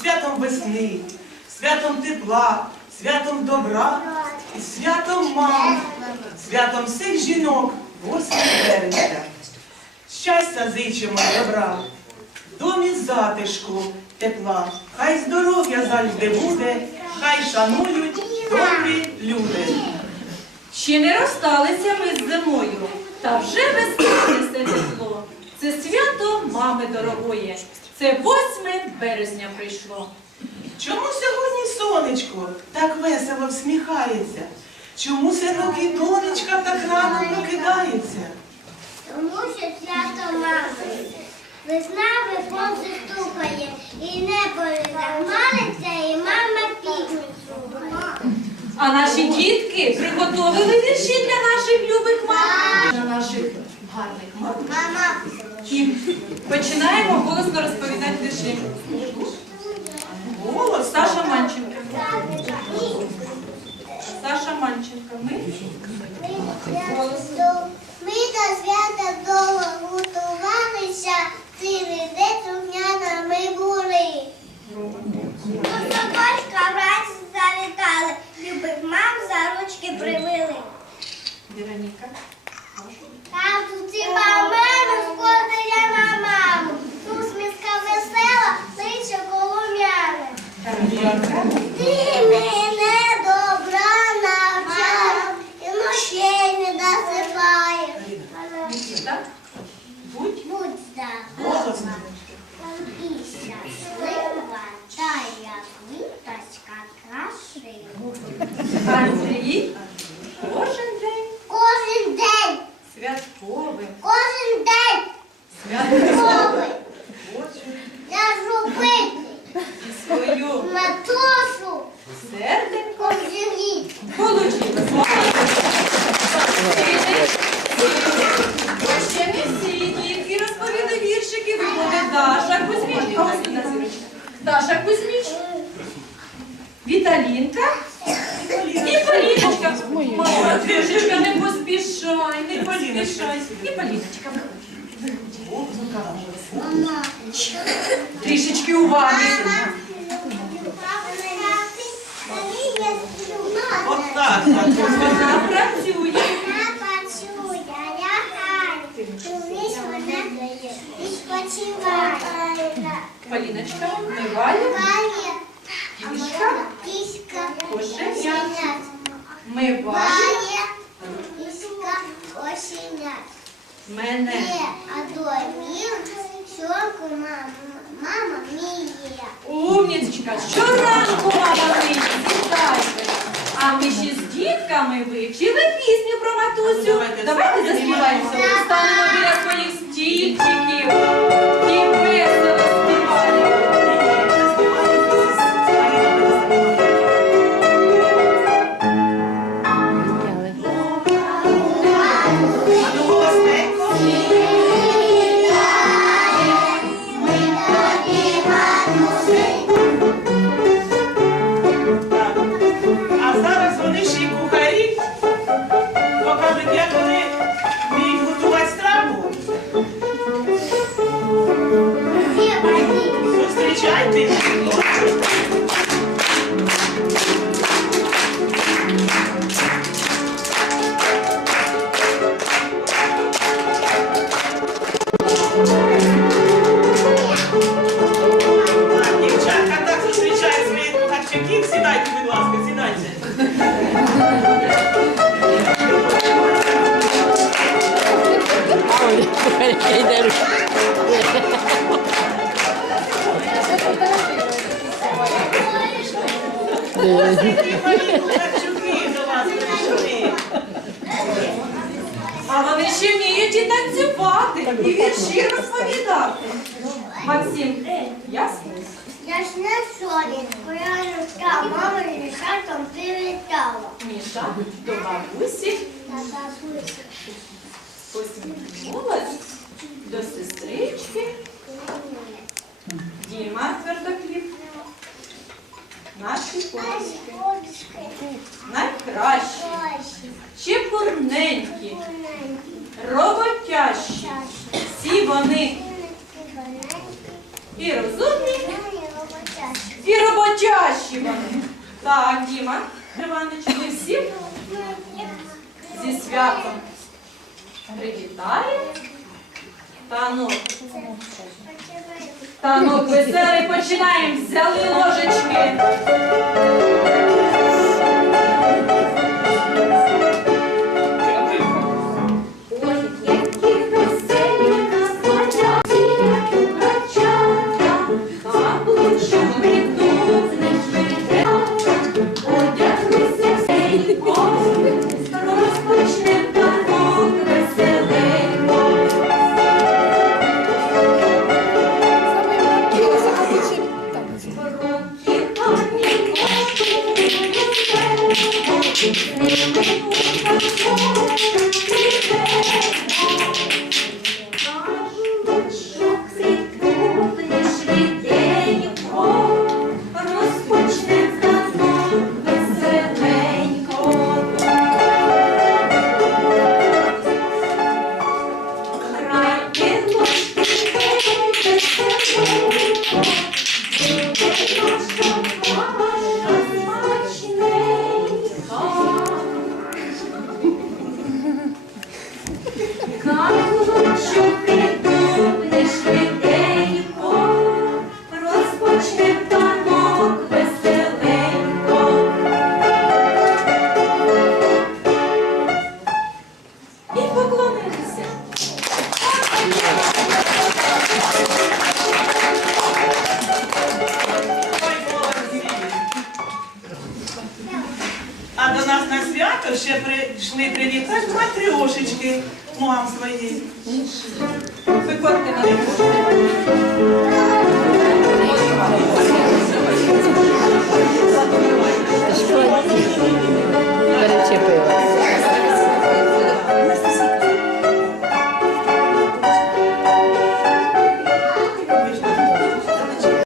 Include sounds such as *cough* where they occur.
святом весни, святом тепла, святом добра і святом мам, святом всіх жінок 8 березня. Щастя зичимо добра, в домі затишку тепла, хай здоров'я завжди буде, хай шанують добрі люди. Ще не розсталися ми з зимою, та вже весняне все тепло. Це свято мами дорогої. Це 8 березня прийшло. Чому сьогодні сонечко так весело всміхається? Чому синок і донечка так рано прокидається? Тому що свято мами. Весна виповзі стукає, і небо замалиться, і мама пісню слухає. А наші дітки приготовили вірші для наших любих мам, для наших гарних мам. Мама, І починаємо голосно розповідати вірші. Голос Саша Манченко. Саша Манченко. Ми ми до свята довго готувалися, цілий день сумняна ми були. До садочка вранці завітали, любих мам за ручки привели. Вероніка. Кажуть, мами, Ти мене добра навчав, і ночей не досипаєш. Будь. Будь здорова і щаслива, та як віточка красива. Андрій. Кожен день Кожен день, святковим. кожен день Святковим. новий. Я зробити І свою матрошу серденько обживіть. получила. А ще не всі дітки розповіли віршики. Виходить Даша Кузьміч. Даша Кузьміч. Віталінка. І Поліночка. Мама, не поспішай, не поспішай. І Поліночка. Трішечки уваги. Так, так. Вона працює. Поліночка, миваю. Миваю. Мене. Мама вміє. Умнічка, щоранку мама миє, вітайте. А ми ще з дітками вивчили пісню про матусю. Давайте Давайте станемо. заспіваємо. Станемо біля своїх стільчиків. Кухарчиків. Сідайте, будь ласка, сідайте. А вони ще вміють і танцювати, і вірші розповідати. Максим? Я ж не соні, моя рука мама там привітала. Міша, до бабусі. Посміхнулась до сестрички. Діма твердокліп. Наші кошки. Найкращі, чепурненькі, роботящі. Всі вони і розумні, і вони. Так, Діма Іванович, ми *laughs* всі зі святом привітаємо. Танок, танок веселий починаємо. Взяли ложечки. А до нас на свято ще прийшли привітати матріошечки мам своїй. Виходьте на.